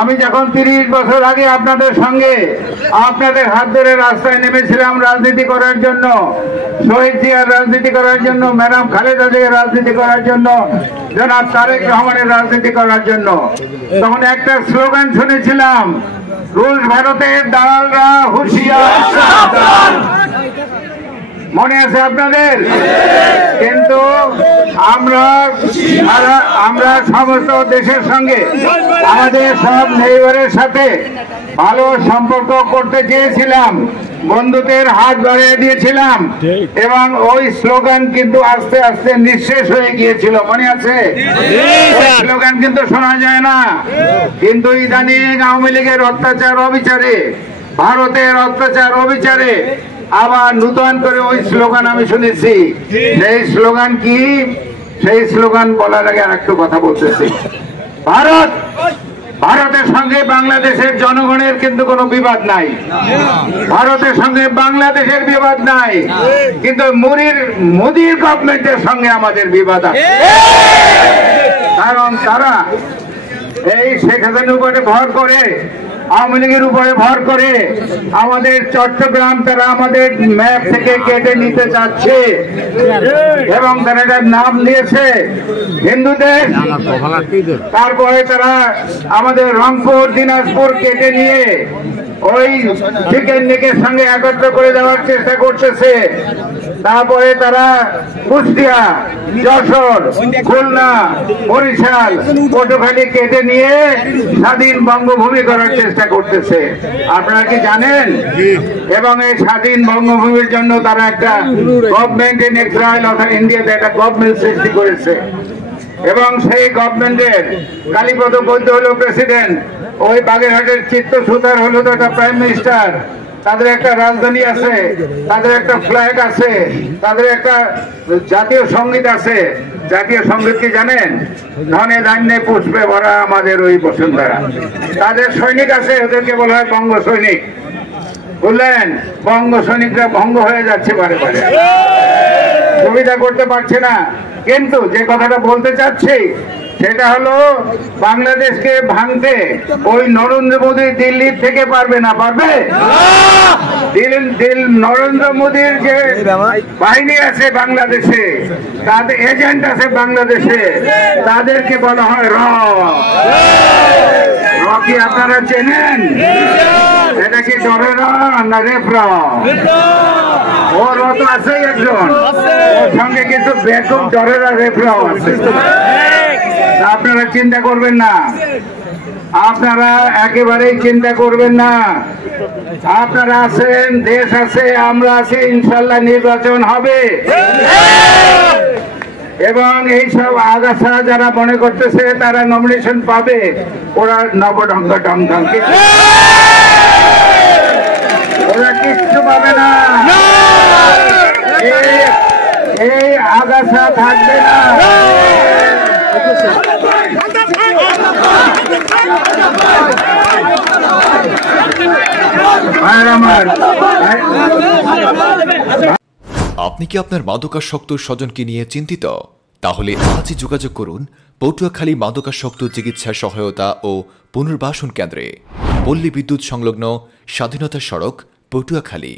আমি যখন 30 বছর আগে আপনাদের সঙ্গে আপনাদের হাত ধরে রাস্তায় নেমেছিলাম রাজনীতি করার জন্য, শহীদ জিয়ার রাজনীতি করার জন্য, ম্যাডাম খালেদা জিয়ার রাজনীতি করার জন্য, জনাব তারেক রহমানের রাজনীতি করার জন্য, তখন একটা স্লোগান শুনেছিলাম, রুশ ভারতের দালালরা হুঁশিয়ার সাবধান। মনে আছে আপনাদের? কিন্তু আমরা সমস্ত দেশের সঙ্গে আমাদের সব নেইবারের সাথে ভালো সম্পর্ক করতে চেয়েছিলাম, বন্ধুদের হাত বাড়িয়ে দিয়েছিলাম, এবং ওই স্লোগান কিন্তু আস্তে আস্তে নিঃশেষ হয়ে গিয়েছিল। মনে আছে? স্লোগান কিন্তু শোনা যায় না। কিন্তু ইদানিং আওয়ামী লীগের অত্যাচার অবিচারে, ভারতের অত্যাচার অবিচারে আবার নূতন করে ওই স্লোগান আমি শুনেছি। সেই স্লোগান কি? সেই স্লোগান বলার আগে আর একটু কথা বলতেছি। ভারতের সঙ্গে বাংলাদেশের জনগণের কিন্তু কোনো বিবাদ নাই, ভারতের সঙ্গে বাংলাদেশের বিবাদ নাই, কিন্তু মোদির গভর্নমেন্টের সঙ্গে আমাদের বিবাদ আছে। কারণ তারা এই শেখ হাসিনার উপরে ভর করে, আওয়ামী লীগের উপরে ভর করে আমাদের চট্টগ্রাম তারা আমাদের ম্যাপ থেকে কেটে নিতে চাচ্ছে, এবং তারা এটার নাম দিয়েছে হিন্দু দেশ। তারপরে তারা আমাদের রংপুর, দিনাজপুর কেটে নিয়ে ওই চিকেন নেকের সঙ্গে একত্র করে দেওয়ার চেষ্টা করতেছে। তারপরে তারা কুষ্টিয়া, যশোর, খুলনা, বরিশাল, পটুয়াখালী কেটে নিয়ে স্বাধীন বঙ্গভূমি করার চেষ্টা করতেছে। আপনারা কি জানেন? এবং এই স্বাধীন বঙ্গভূমির জন্য তারা একটা গভর্নমেন্ট ইন এক্সাইল অর্থাৎ ইন্ডিয়াতে একটা গভর্নমেন্ট সৃষ্টি করেছে, এবং সেই গভর্নমেন্টের কালীপদ বৈদ্য হলো প্রেসিডেন্ট, ওই বাগেরহাটের চিত্তসুতার হলো তো একটা প্রাইম মিনিস্টার। তাদের একটা রাজধানী আছে, তাদের একটা ফ্ল্যাগ আছে, তাদের একটা জাতীয় সঙ্গীত আছে। জাতীয় সঙ্গীত কি জানেন? ধনে ধান্যে পুষ্পে ভরা আমাদের ওই বসুন্ধরা। তাদের সৈনিক আছে, ওদেরকে বলা হয় বঙ্গ সৈনিক। বুঝলেন? বঙ্গ সৈনিকরা ভঙ্গ হয়ে যাচ্ছে বারে বারে, সুবিধা করতে পারছে না। কিন্তু যে কথাটা বলতে চাচ্ছি সেটা হলো, বাংলাদেশকে ভাঙতে ওই নরেন্দ্র মোদী দিল্লি থেকে পারবে না। পারবে? নরেন্দ্র মোদীর যে বাহিনী আছে বাংলাদেশে, তাদের এজেন্ট আছে বাংলাদেশে, তাদেরকে বলা হয় র। কি আপনারা চেনেন? এটা কি ডরে র না রেপ র? ও র তো আছেই একজন, ওর সঙ্গে কিন্তু বেকুব ডরেরা রেপ র আছে। আপনারা চিন্তা করবেন না, আপনারা একেবারেই চিন্তা করবেন না। আপনারা আছেন, দেশ আছে, আমরা আছি, ইনশাল্লাহ নির্বাচন হবে। এবং এইসব আগাছা যারা মনে করতেছে তারা নমিনেশন পাবে, ওরা নবঢঙ্গ ঢঙ্গ, ওরা কিচ্ছু পাবে না। এই আগাছা থাকবে না। আপনি কি আপনার মাদকাসক্ত স্বজনকে নিয়ে চিন্তিত? তাহলে আজই যোগাযোগ করুন পটুয়াখালী মাদকাসক্ত চিকিৎসা সহায়তা ও পুনর্বাসন কেন্দ্রে, পল্লী বিদ্যুৎ সংলগ্ন স্বাধীনতা সড়ক, পটুয়াখালী।